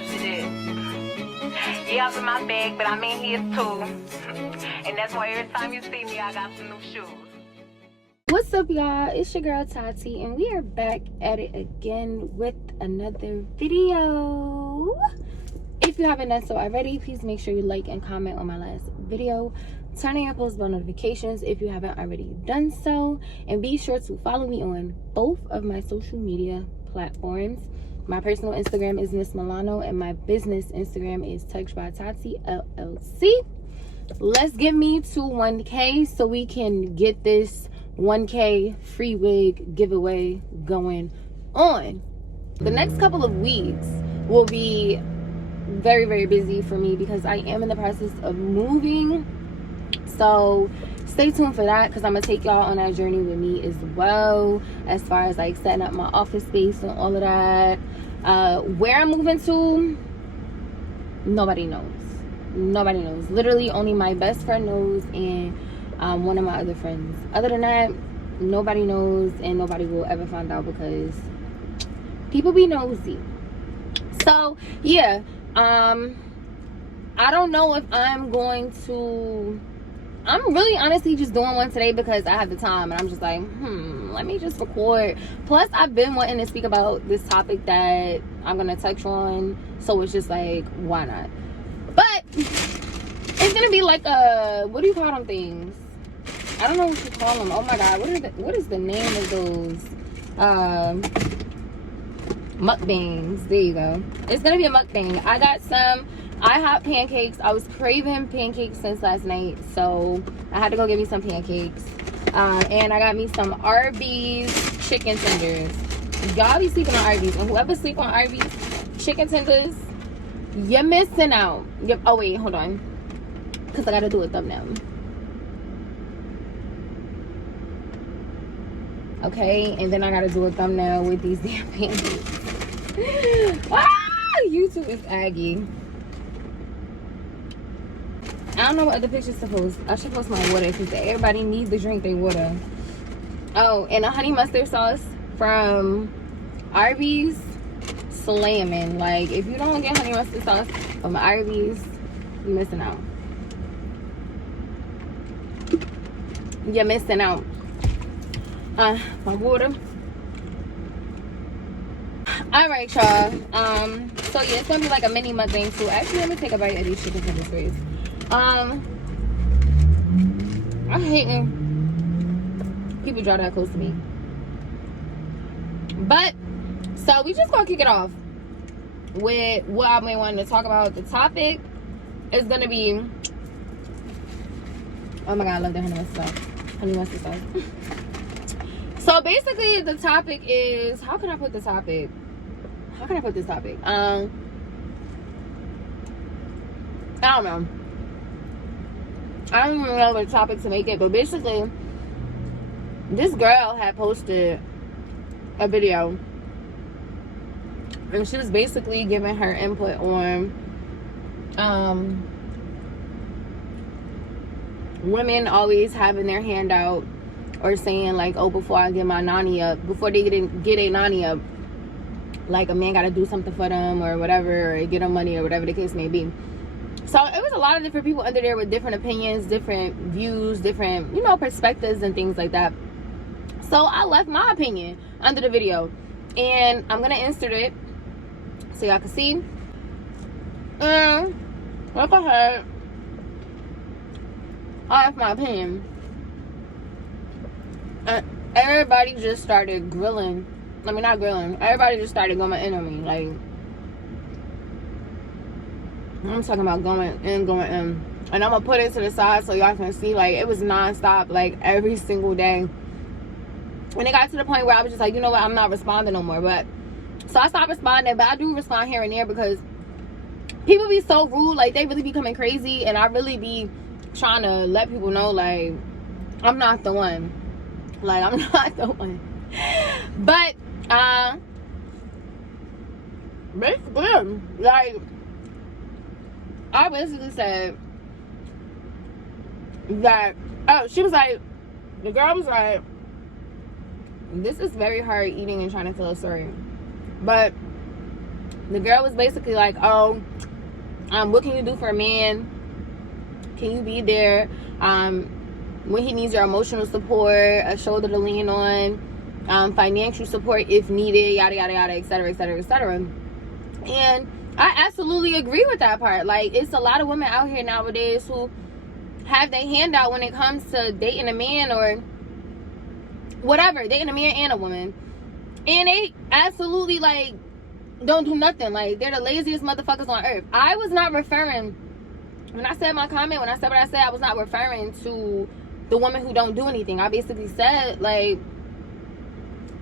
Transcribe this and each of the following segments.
sure she did. Yeah, I'm in my bag, but I'm in his too. And that's why every time you see me, I got some new shoes. What's up, y'all? It's your girl Tati, and we are back at it again with another video. If you haven't done so already, please make sure you like and comment on my last video. Turn on your post bell notifications if you haven't already done so, and be sure to follow me on both of my social media platforms. My personal Instagram is Miss Milano, and my business Instagram is Touch by Tati LLC. Let's get me to 1K so we can get this 1K free wig giveaway going on. The next couple of weeks will be very, very busy for me because I am in the process of moving. So stay tuned for that, because I'm gonna take y'all on that journey with me as well, as far as like setting up my office space and all of that. Where I'm moving to, nobody knows. Nobody knows. Literally only my best friend knows, and one of my other friends. Other than that, nobody knows, and nobody will ever find out because people be nosy. So yeah, I don't know if I'm going to. I'm really honestly just doing one today because I have the time, and I'm just like, let me just record. Plus, I've been wanting to speak about this topic that I'm gonna touch on, so it's just like, why not? But it's gonna be like a, what do you call them things? I don't know what you call them. Oh my god, what is the name of those mukbangs? There you go. It's gonna be a mukbang. I got some IHOP pancakes. I was craving pancakes since last night, so I had to go get me some pancakes. And I got me some Arby's chicken tenders. Y'all be sleeping on Arby's, and whoever sleep on Arby's chicken tenders, you're missing out. Yep. Oh wait, hold on, because I gotta do a thumbnail. Okay, and then I gotta do a thumbnail with these damn pancakes. YouTube is aggy. I don't know what other pictures to post. I should post my water because everybody needs to drink their water. Oh, and a honey mustard sauce from Arby's, slamming. Like, if you don't get honey mustard sauce from Arby's, you're missing out. You're missing out. My water. Alright, y'all. So yeah, it's gonna be like a mini mukbang too. Actually, let me take a bite of these chicken tenders first. I hate when people draw that close to me. But so we just gonna kick it off with what I may want to talk about. The topic is gonna be, oh my god, I love the honey mustard sauce. So basically the topic is, how can I put this topic? I don't know. I don't even know the topic to make it, but basically this girl had posted a video, and she was basically giving her input on women always having their hand out, or saying like, oh, before I get my nanny up, before they get a nanny up, like a man gotta do something for them or whatever, or get them money or whatever the case may be. So it was a lot of different people under there with different opinions, different views, different, you know, perspectives and things like that. So I left my opinion under the video, and I'm gonna insert it so y'all can see. Like I said, I left my opinion. Everybody just started grilling. I mean, not grilling. Everybody just started going in on me. Like, I'm talking about going in. And I'm gonna put it to the side so y'all can see. Like, it was non-stop, like every single day. And it got to the point where I was just like, you know what, I'm not responding no more. But so I stopped responding, but I do respond here and there because people be so rude. Like, they really be coming crazy, and I really be trying to let people know, like, I'm not the one. Like, I'm not the one. But basically, like, I basically said that, oh, she was like, the girl was like, this is very hard eating and trying to tell a story. But The girl was basically like, oh, what can you do for a man? Can you be there when he needs your emotional support, a shoulder to lean on, financial support if needed, yada, yada, yada, et cetera, et cetera, et cetera. And I absolutely agree with that part. Like, it's a lot of women out here nowadays who have their hand out when it comes to dating a man or whatever, dating a man and a woman. And they absolutely, like, don't do nothing. Like, they're the laziest motherfuckers on earth. I was not referring, when I said my comment, when I said what I said, I was not referring to the woman who don't do anything. I basically said, like,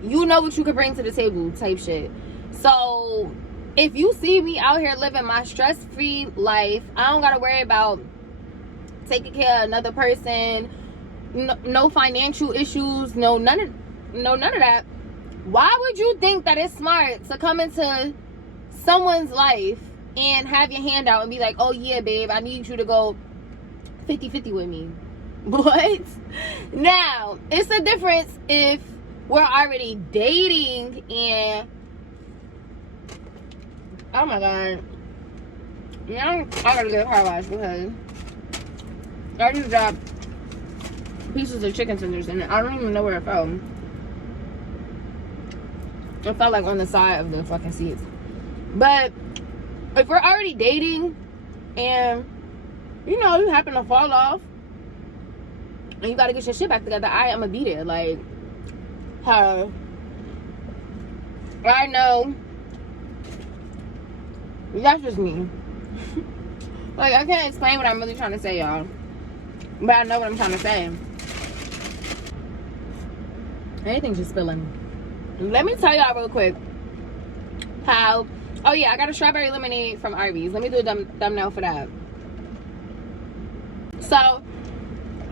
you know what you could bring to the table type shit. So if you see me out here living my stress-free life, I don't gotta worry about taking care of another person, no financial issues, none of that. Why would you think that it's smart to come into someone's life and have your hand out and be like, oh yeah, babe, I need you to go 50-50 with me? What? Now, it's a difference if we're already dating and, oh my god, now I gotta get a car wash because I just dropped pieces of chicken tenders in it. I don't even know where it fell. It felt like on the side of the fucking seats. But if we're already dating and, you know, you happen to fall off and you gotta get your shit back together, I'm gonna be there. Like, I know that's just me. Like, I can't explain what I'm really trying to say, y'all, but I know what I'm trying to say. Anything's just spilling. Let me tell y'all real quick how, oh yeah, I got a strawberry lemonade from Arby's. Let me do a thumbnail for that. So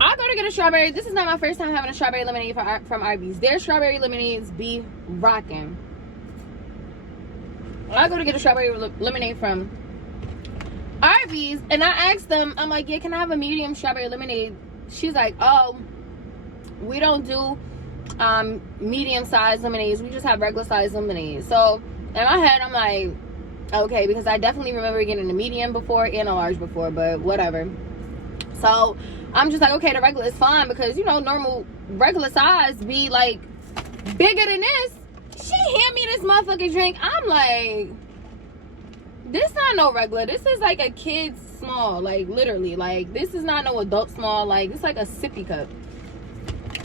I go to get a strawberry. This is not my first time having a strawberry lemonade from Arby's. Their strawberry lemonades be rocking. I go to get a strawberry lemonade from Arby's, and I asked them, I'm like, yeah, can I have a medium strawberry lemonade? She's like, oh, we don't do medium sized lemonades, we just have regular sized lemonades. So in my head, I'm like, okay, because I definitely remember getting a medium before and a large before, but whatever. So I'm just like, okay, the regular is fine, because, you know, normal regular size be like bigger than this. She hand me this motherfucking drink. I'm like, this not no regular. This is like a kid's small, like literally. Like, this is not no adult small. Like, it's like a sippy cup.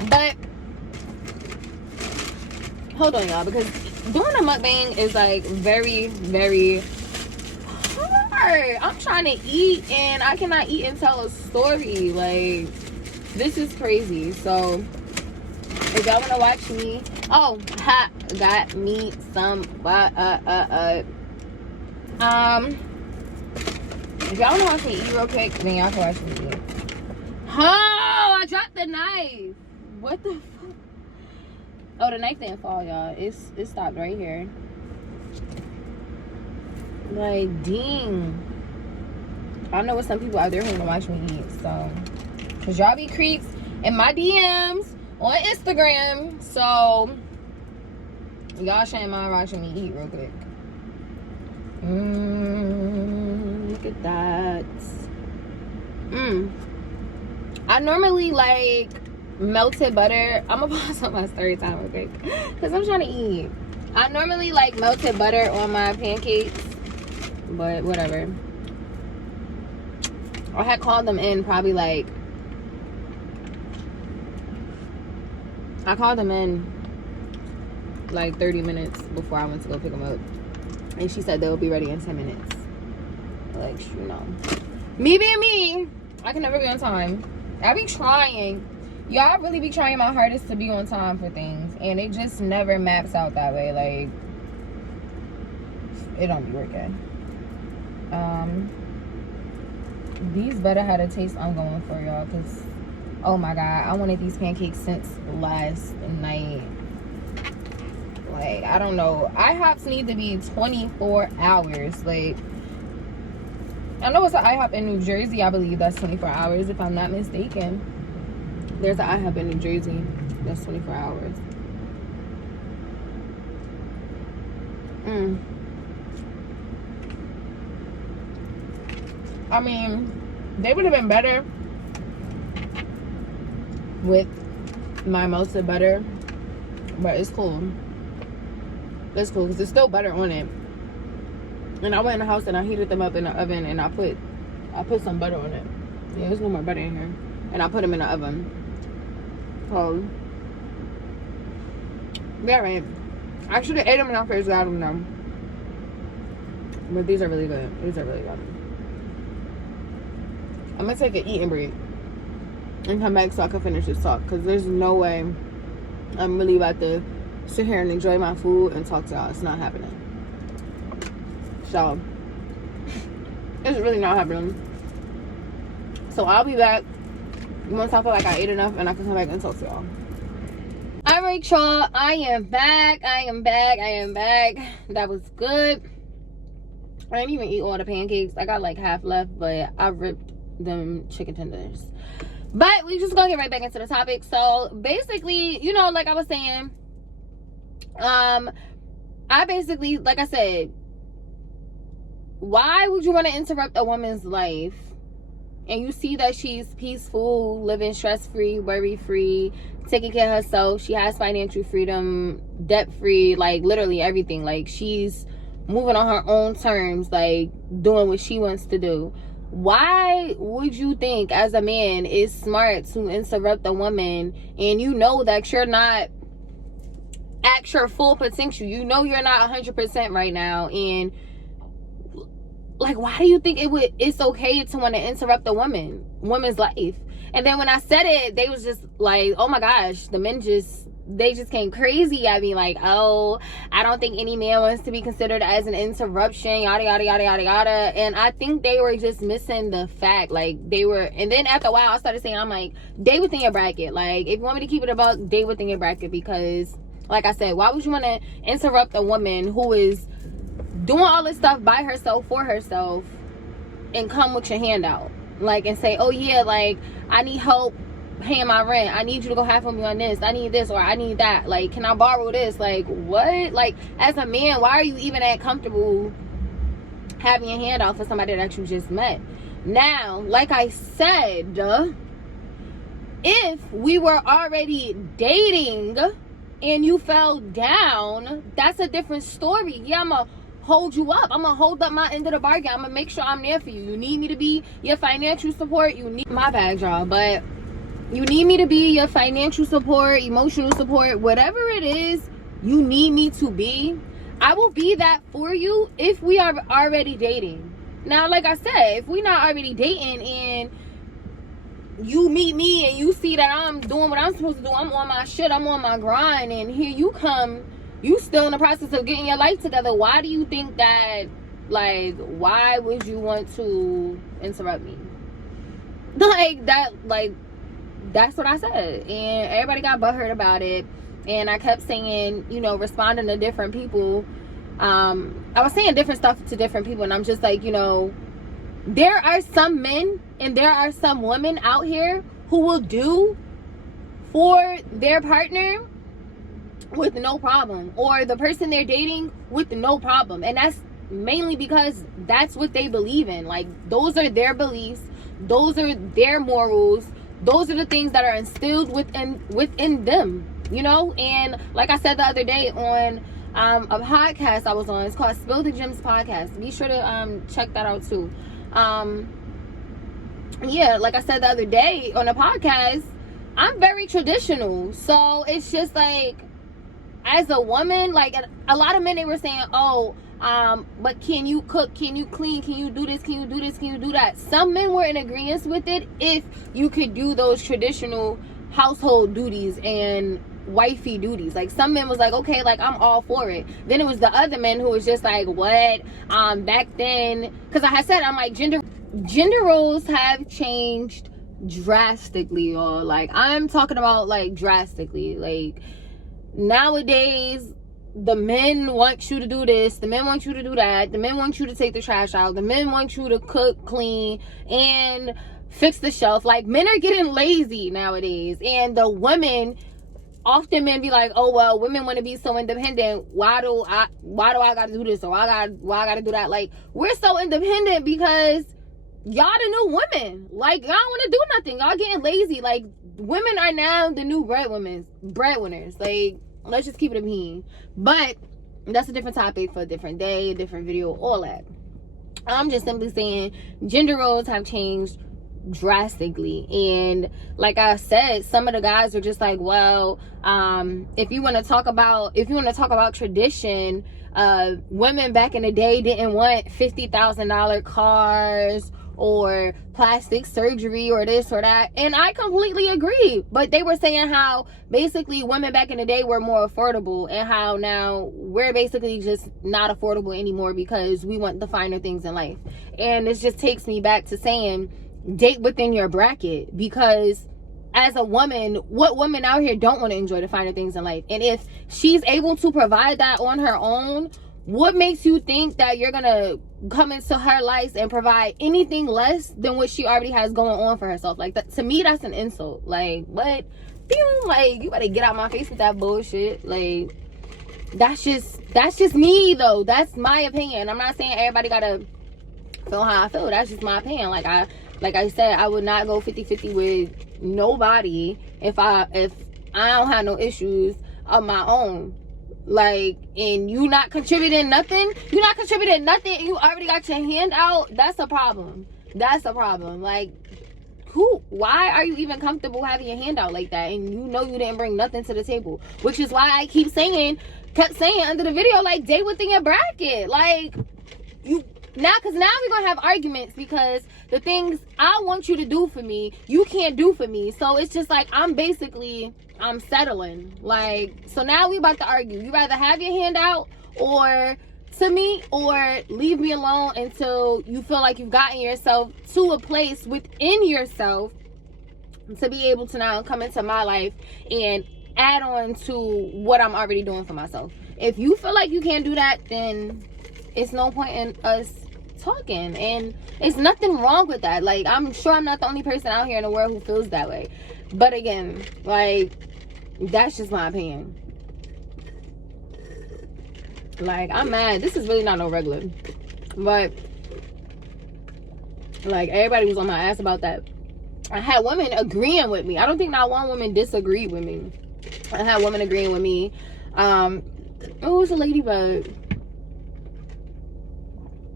But hold on, y'all, because doing a mukbang is like very, very hard. I'm trying to eat and I cannot eat and tell a story. Like, this is crazy. So if y'all want to watch me, got me some if y'all want to watch me eat real quick, then y'all can watch me eat. Oh, I dropped the knife. What the fuck? Oh, the knife didn't fall, y'all. It stopped right here. Like, dang. I know what some people out there who want to watch me eat, so. Because y'all be creeps in my DMs on Instagram. So, y'all shouldn't mind watching me eat real quick. Look at that. I normally like melted butter. I'm gonna pause on my story time real quick because I'm trying to eat. I normally like melted butter on my pancakes, but whatever. I had called them in probably like, I called them in like 30 minutes before I went to go pick them up, and she said they'll be ready in 10 minutes. Like, you know, me being me, I can never be on time. I be trying. Y'all really be trying my hardest to be on time for things, and it just never maps out that way. Like, it don't be working. These better have a taste I'm going for, y'all, because oh my god, I wanted these pancakes since last night. Like, I don't know, IHOPs need to be 24 hours. Like, I know it's an IHOP in New Jersey. I believe that's 24 hours, if I'm not mistaken. There's an IHOP in New Jersey that's 24 hours. I mean, they would have been better with my melted butter, but it's cool. It's cool because it's still butter on it. And I went in the house and I heated them up in the oven and I put some butter on it. Yeah, there's no more butter in here. And I put them in the oven. So, yeah, right. I should have ate them when I first got them though. But these are really good. These are really good. I'm gonna take an eating break and come back so I can finish this talk, because there's no way I'm really about to sit here and enjoy my food and talk to y'all. It's not happening. So it's really not happening. So I'll be back once I feel like I ate enough and I can come back and talk to y'all. Alright, y'all, I am back. That was good. I didn't even eat all the pancakes. I got like half left, but I ripped them chicken tenders. But we just gonna get right back into the topic. So basically, you know, like I was saying, I basically, like I said, why would you want to interrupt a woman's life and you see that she's peaceful, living stress-free, worry-free, taking care of herself, she has financial freedom, debt-free, like literally everything, like she's moving on her own terms, like doing what she wants to do? Why would you think as a man it's smart to interrupt a woman and you know that you're not at your full potential? You know you're not 100% right now, and like, why do you think it's okay to want to interrupt a woman's life? And then when I said it, they was just like, oh my gosh, the men they just came crazy at me, like, oh, I don't think any man wants to be considered as an interruption, yada yada yada yada yada. And I think they were just missing the fact, like they were. And then after a while I started saying, I'm like, they within your bracket. Like, if you want me to keep it about, they within your bracket, because like I said, why would you want to interrupt a woman who is doing all this stuff by herself, for herself, and come with your hand out, like, and say, oh yeah, like, I need help paying my rent, I need you to go half on me on this, I need this, or I need that, like, can I borrow this? Like, what? Like, as a man, why are you even that comfortable having your hand out for somebody that you just met? Now, like I said, if we were already dating and you fell down, that's a different story. Yeah, I'm gonna hold you up. I'm gonna hold up my end of the bargain. I'm gonna make sure I'm there for you. You need me to be your financial support. You need my bad, y'all, but you need me to be your financial support, emotional support, whatever it is you need me to be. I will be that for you if we are already dating. Now, like I said, if we're not already dating and you meet me and you see that I'm doing what I'm supposed to do, I'm on my shit, I'm on my grind, and here you come, you still in the process of getting your life together, why do you think that, like, why would you want to interrupt me? Like, that, like, that's what I said. And everybody got butthurt about it. And I kept saying, you know, responding to different people. I was saying different stuff to different people, and I'm just like, you know, there are some men and there are some women out here who will do for their partner with no problem, or the person they're dating with no problem. And that's mainly because that's what they believe in. Like, those are their beliefs, those are their morals, those are the things that are instilled within them, you know. And like I said the other day on a podcast I was on, it's called Spill the Gems podcast. Be sure to check that out too. Yeah, like I said the other day on a podcast, I'm very traditional. So it's just like, as a woman, like, a lot of men, they were saying, oh, but can you cook, can you clean, can you do this, can you do this, can you do that? Some men were in agreement with it if you could do those traditional household duties and wifey duties. Like, some men was like, okay, like, I'm all for it. Then it was the other men who was just like, what? Back then, because I had said, I'm like, gender roles have changed drastically, or like, I'm talking about like drastically. Like, nowadays, the men want you to do this, the men want you to do that, the men want you to take the trash out, the men want you to cook, clean, and fix the shelf. Like, men are getting lazy nowadays. And the women, often men be like, oh well, women want to be so independent, why do I gotta do this, or why I gotta do that? Like, we're so independent because y'all the new women. Like, y'all don't want to do nothing. Y'all getting lazy. Like, women are now the new breadwinners. Like, let's just keep it a bean. But that's a different topic for a different day, a different video, all that. I'm just simply saying gender roles have changed drastically. And like I said, some of the guys are just like, well, if you want to talk about tradition, women back in the day didn't want $50,000 cars or plastic surgery or this or that, and I completely agree. But they were saying how basically women back in the day were more affordable, and how now we're basically just not affordable anymore because we want the finer things in life. And this just takes me back to saying date within your bracket, because as a woman, what woman out here don't want to enjoy the finer things in life? And if she's able to provide that on her own, what makes you think that you're gonna come into her life and provide anything less than what she already has going on for herself? Like, that, to me, that's an insult. Like, what? Like, you better get out my face with that bullshit. Like, that's just me though. That's my opinion. I'm not saying everybody gotta feel how I feel. That's just my opinion. Like I said, I would not go 50-50 with nobody if I don't have no issues of my own. Like, and you not contributing nothing, you already got your hand out, that's a problem. Like, why are you even comfortable having your hand out like that? And you know you didn't bring nothing to the table. Which is why I kept saying under the video, like, date within your bracket. Like, because now we're gonna have arguments because the things I want you to do for me, you can't do for me. So it's just like, I'm settling. Like, so now we about to argue. You rather have your hand out to me, or leave me alone until you feel like you've gotten yourself to a place within yourself to be able to now come into my life and add on to what I'm already doing for myself. If you feel like you can't do that, then it's no point in us talking. And it's nothing wrong with that. Like, I'm sure I'm not the only person out here in the world who feels that way. But again, like, that's just my opinion. Like, I'm mad. This is really not no regular. But, like, everybody was on my ass about that. I had women agreeing with me. I don't think not one woman disagreed with me. I had women agreeing with me. Oh, it was a ladybug.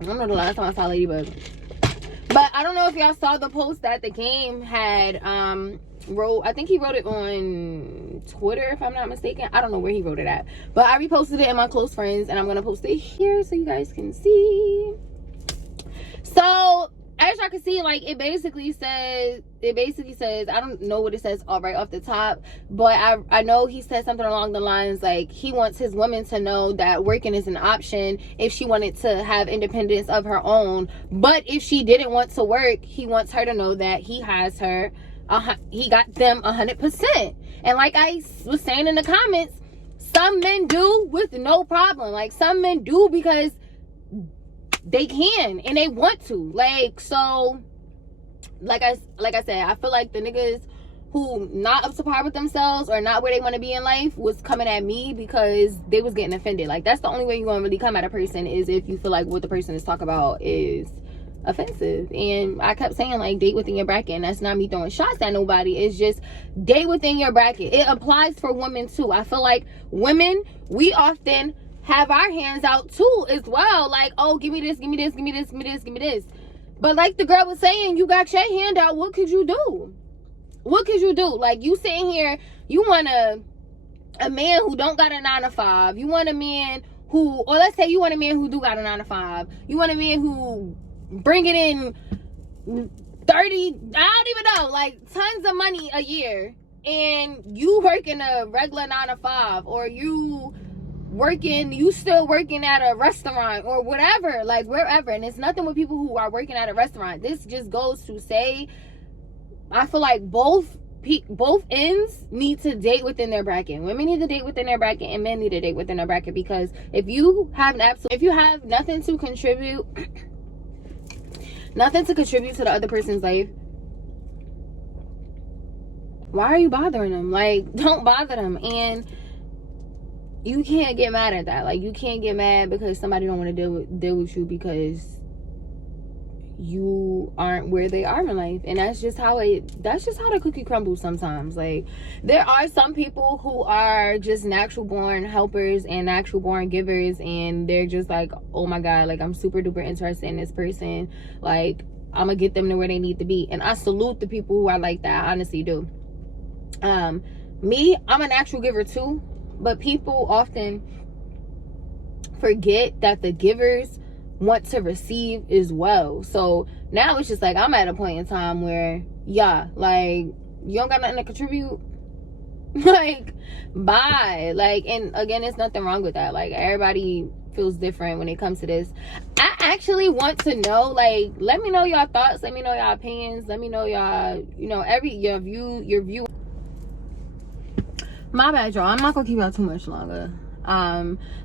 I don't know the last time I saw a ladybug. But I don't know if y'all saw the post that the game had wrote. I think he wrote it on Twitter, if I'm not mistaken. I don't know where he wrote it at, but I reposted it in my close friends, and I'm gonna post it here so you guys can see. So as y'all can see, like, it basically says, I don't know what it says right off the top, but I know he said something along the lines like he wants his women to know that working is an option if she wanted to have independence of her own. But if she didn't want to work, he wants her to know that he has her, he got them 100%. And like I was saying in the comments, some men do with no problem. Like, some men do because they can and they want to. Like, so like I said, I feel like the niggas who not up to par with themselves or not where they want to be in life was coming at me because they was getting offended. Like, that's the only way you're gonna really come at a person, is if you feel like what the person is talking about is offensive. And I kept saying, like, date within your bracket, and that's not me throwing shots at nobody. It's just date within your bracket. It applies for women too. I feel like women, we often have our hands out too as well. Like, oh, give me this, give me this, give me this, give me this, give me this. But like the girl was saying, you got your hand out, what could you do? What could you do? Like, you sitting here, you want a man who don't got a 9-to-5. You want a man who, or let's say you want a man who do got a 9-to-5. You want a man who bringing in 30, I don't even know, like, tons of money a year, and you working a regular 9-to-5, or you still working at a restaurant or whatever, like, wherever. And it's nothing with people who are working at a restaurant. This just goes to say, I feel like both ends need to date within their bracket. Women need to date within their bracket, and men need to date within their bracket. Because if you have nothing to contribute to the other person's life, why are you bothering them? Like, don't bother them. And you can't get mad at that. Like, you can't get mad because somebody don't want to deal with you because you aren't where they are in life. And that's just how the cookie crumbles sometimes. Like, there are some people who are just natural born helpers and natural born givers, and they're just like, oh my god, like, I'm super duper interested in this person, like, I'm gonna get them to where they need to be. And I salute the people who are like that. I honestly do. Me, I'm a natural giver too, but people often forget that the givers want to receive as well. So now it's just like, I'm at a point in time where, yeah, like, you don't got nothing to contribute, like, bye. Like, and again, there's nothing wrong with that. Like, everybody feels different when it comes to this. I actually want to know, like, let me know y'all thoughts, let me know y'all opinions, let me know y'all, you know, your view. My bad, y'all, I'm not gonna keep y'all too much longer.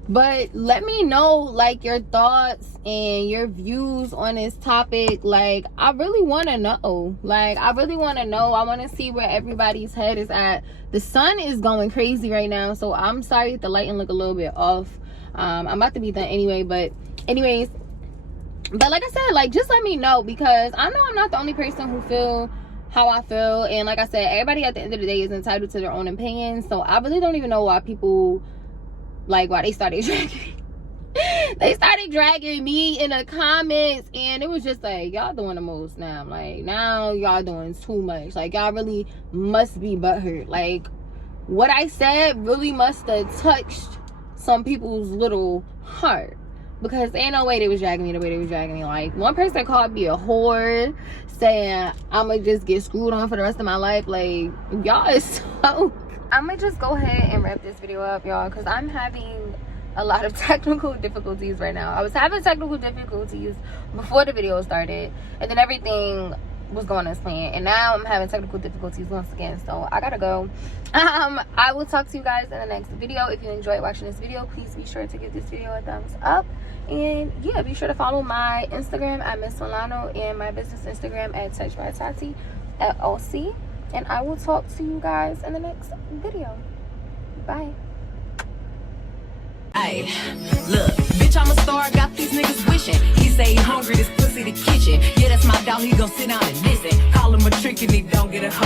But let me know, like, your thoughts and your views on this topic. Like, I really want to know. Like, I really want to know. I want to see where everybody's head is at. The sun is going crazy right now, so I'm sorry if the lighting look a little bit off. I'm about to be done anyway, but anyways, but like I said, like, just let me know, because I know I'm not the only person who feel how I feel. And like I said, everybody at the end of the day is entitled to their own opinions. So I really don't even know why people, like, why they started dragging me in the comments. And it was just like, y'all doing the most now. Like, now y'all doing too much. Like, y'all really must be butthurt. Like, what I said really must have touched some people's little heart, because ain't no way they was dragging me the way they was dragging me. Like, one person called me a whore, saying I'ma just get screwed on for the rest of my life. Like, y'all is so... I'm gonna just go ahead and wrap this video up, y'all, because I'm having a lot of technical difficulties right now. I was having technical difficulties before the video started, and then everything was going as planned, and now I'm having technical difficulties once again, so I gotta go. I will talk to you guys in the next video. If you enjoyed watching this video, please be sure to give this video a thumbs up, and yeah, be sure to follow my Instagram at Miss Milano and my business Instagram at Touch by Tati LLC, and I will talk to you guys in the next video. Bye. Hey, look, bitch, I'm a star, got these niggas wishing. He say he hungry, this pussy the kitchen. Yeah, that's my dog, he gon' sit down and listen. Call him a trick and he don't get a hoe.